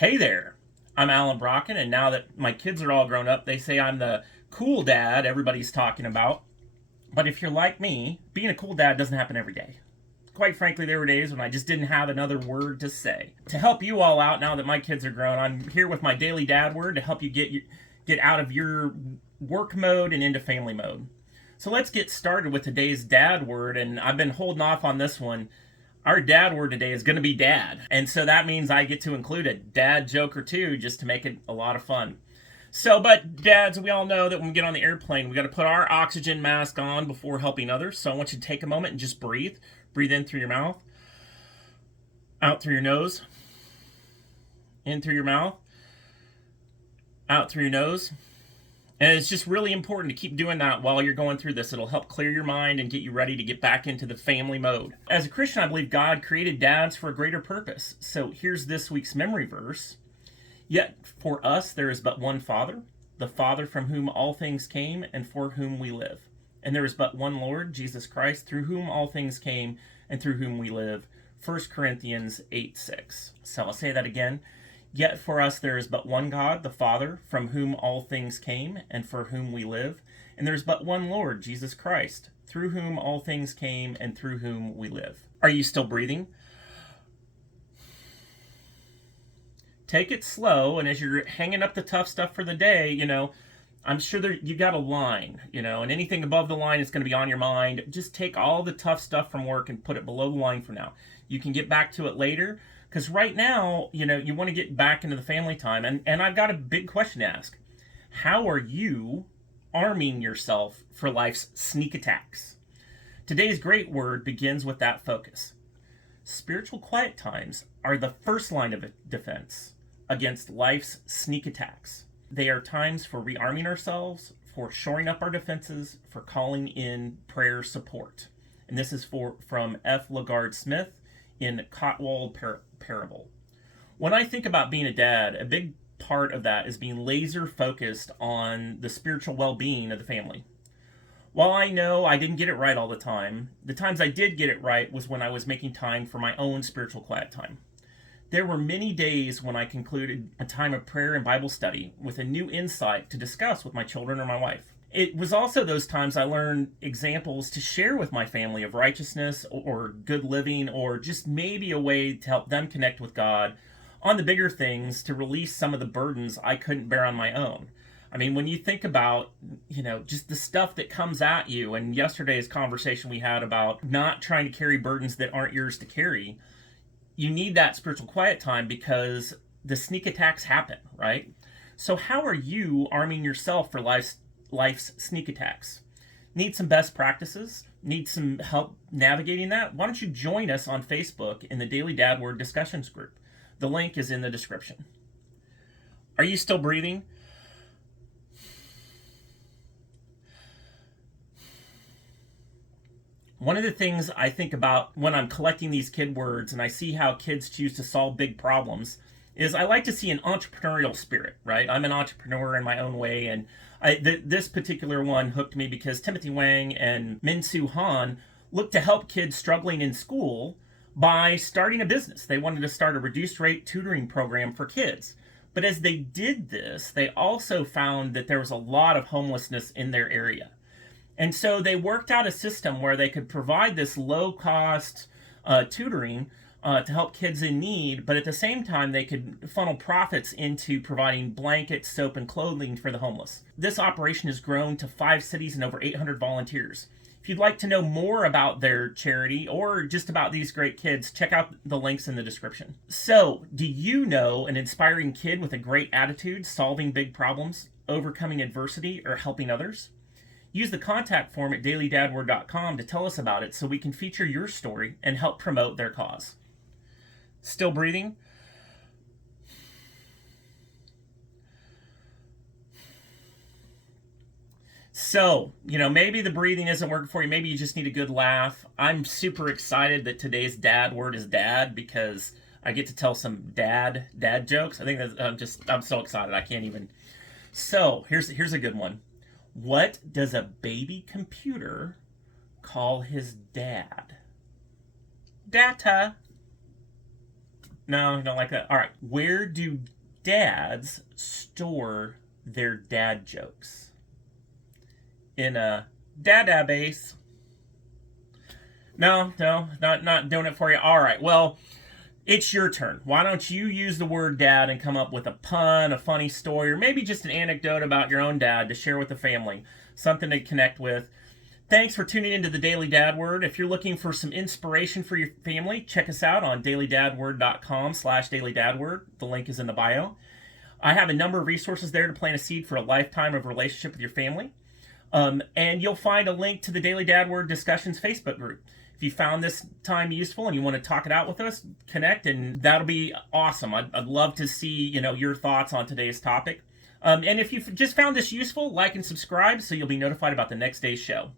Hey there, I'm Alan Brocken, and now that my kids are all grown up, they say I'm the cool dad everybody's talking about. But if you're like me, being a cool dad doesn't happen every day. Quite frankly, there were days when I just didn't have another word to say. To help you all out now that my kids are grown, I'm here with my daily dad word to help you get out of your work mode and into family mode. So let's get started with today's dad word, and I've been holding off on this one. Our dad word today is going to be dad. And so that means I get to include a dad joke or two just to make it a lot of fun. But dads, we all know that when we get on the airplane, we got to put our oxygen mask on before helping others. So I want you to take a moment and just breathe. Breathe in through your mouth, out through your nose, in through your mouth, out through your nose. And it's just really important to keep doing that while you're going through this. It'll help clear your mind and get you ready to get back into the family mode. As a Christian, I believe God created dads for a greater purpose. So here's this week's memory verse. Yet for us there is but one Father, the Father from whom all things came and for whom we live. And there is but one Lord, Jesus Christ, through whom all things came and through whom we live. 1 Corinthians 8:6. So I'll say that again. Yet for us there is but one God, the Father, from whom all things came, and for whom we live. And there is but one Lord, Jesus Christ, through whom all things came, and through whom we live. Are you still breathing? Take it slow, and as you're hanging up the tough stuff for the day, I'm sure you got a line, and anything above the line is going to be on your mind. Just take all the tough stuff from work and put it below the line for now. You can get back to it later. Because right now, you want to get back into the family time. And I've got a big question to ask. How are you arming yourself for life's sneak attacks? Today's great word begins with that focus. Spiritual quiet times are the first line of defense against life's sneak attacks. They are times for rearming ourselves, for shoring up our defenses, for calling in prayer support. And this is from F. LaGard Smith in Cotwald Parable. When I think about being a dad, a big part of that is being laser focused on the spiritual well-being of the family. While I know I didn't get it right all the times I did get it right was when I was making time for my own spiritual quiet time. There were many days when I concluded a time of prayer and Bible study with a new insight to discuss with my children or my wife. It was also those times I learned examples to share with my family of righteousness or good living, or just maybe a way to help them connect with God on the bigger things, to release some of the burdens I couldn't bear on my own. I mean, when you think about, just the stuff that comes at you, and yesterday's conversation we had about not trying to carry burdens that aren't yours to carry, you need that spiritual quiet time because the sneak attacks happen, right? So how are you arming yourself for life's sneak attacks? Need some best practices? Need some help navigating that? Why don't you join us on Facebook in the Daily Dad Word discussions group? The link is in the description. Are you still breathing? One of the things I think about when I'm collecting these kid words and I see how kids choose to solve big problems is I like to see an entrepreneurial spirit, right? I'm an entrepreneur in my own way, and this particular one hooked me because Timothy Wang and Min-Soo Han looked to help kids struggling in school by starting a business. They wanted to start a reduced rate tutoring program for kids. But as they did this, they also found that there was a lot of homelessness in their area. And so they worked out a system where they could provide this low-cost tutoring to help kids in need, but at the same time they could funnel profits into providing blankets, soap, and clothing for the homeless. This operation has grown to 5 cities and over 800 volunteers. If you'd like to know more about their charity or just about these great kids, check out the links in the description. So, do you know an inspiring kid with a great attitude, solving big problems, overcoming adversity, or helping others? Use the contact form at dailydadword.com to tell us about it so we can feature your story and help promote their cause. Still breathing? So, maybe the breathing isn't working for you. Maybe you just need a good laugh. I'm super excited that today's dad word is dad because I get to tell some dad jokes. I think I'm so excited. I can't even. So, here's a good one. What does a baby computer call his dad? Data. No, you don't like that? All right. Where do dads store their dad jokes? In a database. No, no, not doing it for you. All right. Well, it's your turn. Why don't you use the word dad and come up with a pun, a funny story, or maybe just an anecdote about your own dad to share with the family, something to connect with. Thanks for tuning into the Daily Dad Word. If you're looking for some inspiration for your family, check us out on dailydadword.com/dailydadword. The link is in the bio. I have a number of resources there to plant a seed for a lifetime of relationship with your family. And you'll find a link to the Daily Dad Word Discussions Facebook group. If you found this time useful and you want to talk it out with us, connect, and that'll be awesome. I'd love to see your thoughts on today's topic. And if you've just found this useful, like and subscribe so you'll be notified about the next day's show.